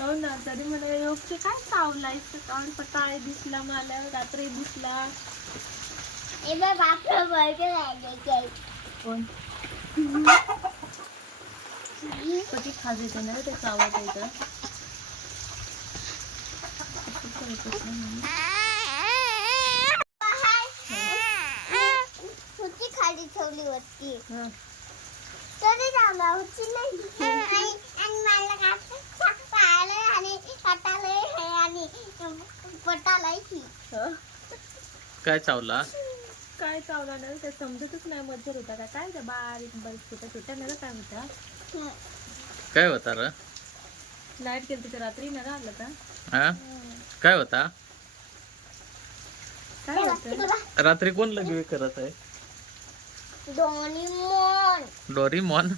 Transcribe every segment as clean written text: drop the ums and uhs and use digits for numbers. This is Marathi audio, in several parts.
हो ना, तरी म्हणे योगचे काय चावलाय कारण सकाळी दिसला मला रात्री दिसला. कोण कधी खाज येते ना ते चावत येतं. खाली ठेवली होती तरी जांभळा होती नाही आणि मला पायाला आणि हाताला आणि पोटालाही. काय चावला? काय चावला नाही ते समजतच नाही. मच्छर होता का काय त्या बारीक बारीक छोट्या छोट्या नाही काय होता. काय होता र? लाईट गेली तिथे रात्री नाही आलं का? हा काय होता? काय होतं रात्री कोण लगे करत आहे? डोरेमॉन. डोरेमॉन.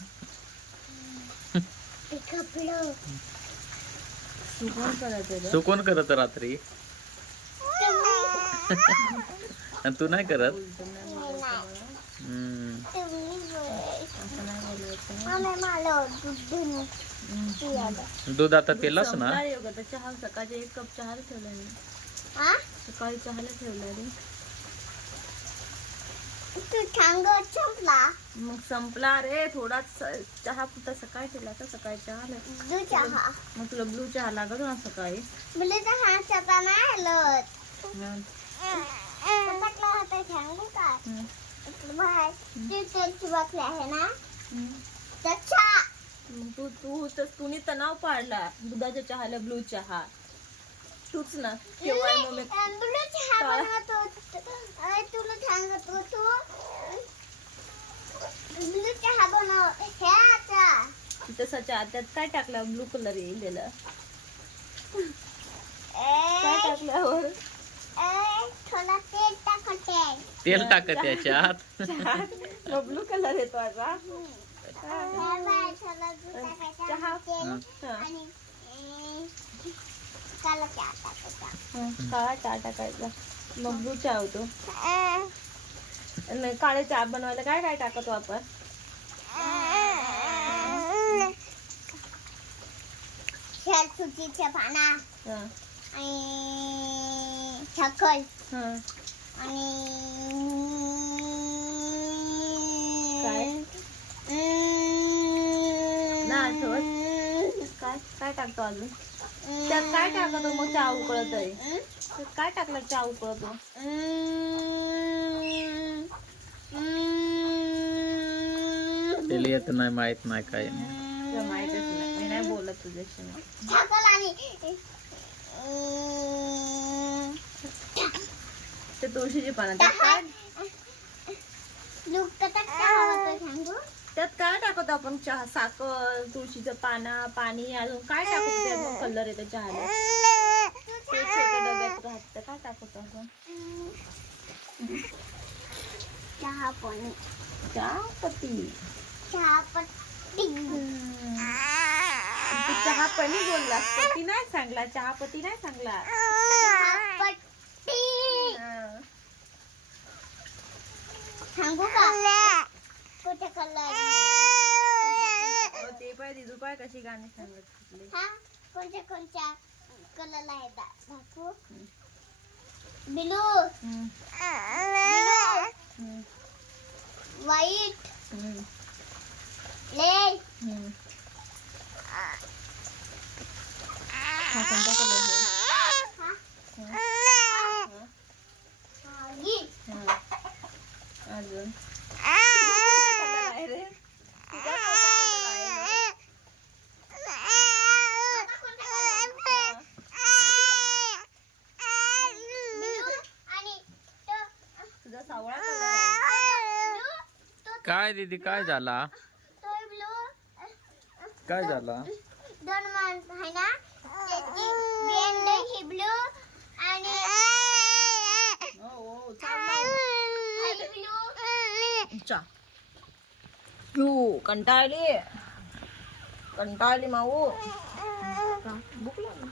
तू कोण करत रात्री? आणि तू नाही करत? दूध आता पिलास ना? चहा सकाळी 1 कप चहा ठेवला मी. सकाळी चहाला ठेवला रे. मग संपला रे. थोडाच चहा पुरता सकाळी ठेवला तर सकाळी चहा. मग तुला ब्लू चहा लागत ना सकाळी? ब्लू चहा चहा नाही हलत. आहे ना तूने तणाव पाडला दुधाच्या चहाला ब्लू चहा. तूच ना केव्हा ब्लू चहा बनवतो तुला सांगतो तू ब्लू चहा बनव ह्याचा तसाच्या त्यात काय टाकलं ब्लू कलर येलेला काय टाकल्यावर थोडा तेल टाकते. तेल टाकत त्याच्यात. ब्लू कलर येतो आता. चहा आणि काला चहा टाकायचा मग ब्लू चहा होतो. काळे चहा बनवायला काय काय टाकतो आपण? सुतीच्या पाना आणि साखर आणि काय काय काय टाकतो अजून? त्यात काय टाकतो मग चहा उकळत आहे? काय टाकलं चहा उकळतो? तेल येत नाही माहित नाही काय माहितच नाही. मी नाही बोलत तुझ्याशी. ते तुळशीची पानं त्यात काय टाकतो आपण? चहा साखर तुळशीचं पाना पाणी अजून काय टाकतो? मग कलर येतो चहाला. छोट्या डब्यात राहत काय टाकतो आपण? चहापत्ती. चहापणी बोलला. पती नाही सांगला. चहापती नाही सांगला. सांगू का कुठे कलर ते पाहिजे दिदू पाय कशी गाणी सांगत. कोणत्या कलर आहे दाखवू. ब्लू व्हाईट रेड कोणता कलर अजून रे तुझा सावळा काय दीदी काय झाला? काय झाला? 2 माणसं आहे ना त्याची बेंड ही ब्लू आणि कंटाळली माऊ. भूक लागली.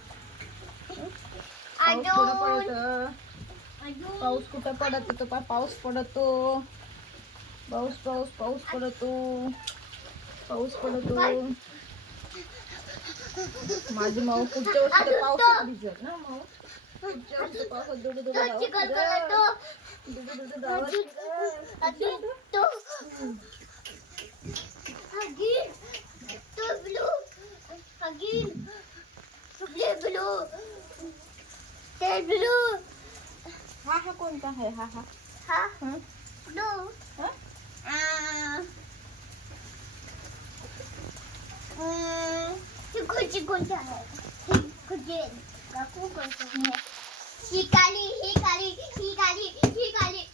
पाऊस कुठं पडत होतो? पाऊस पडतो. पाऊस पडतो. माझी माऊ पुढच्या वर्षी तर पावसात भिजत ना माऊ. पुढच्या वर्षी पावसात दुडू दुडू तो धावत चिकन फिरत. करतो. दुडू दुडू धावत फिरत. तो हगीन तो ब्लू हगीन ब्लू ते ब्लू हा हा कोणता आहे हा हा हा हं? ब्लू हं? चिकन आहे काकू कोणतं ही काली ही काली ही काली ही काली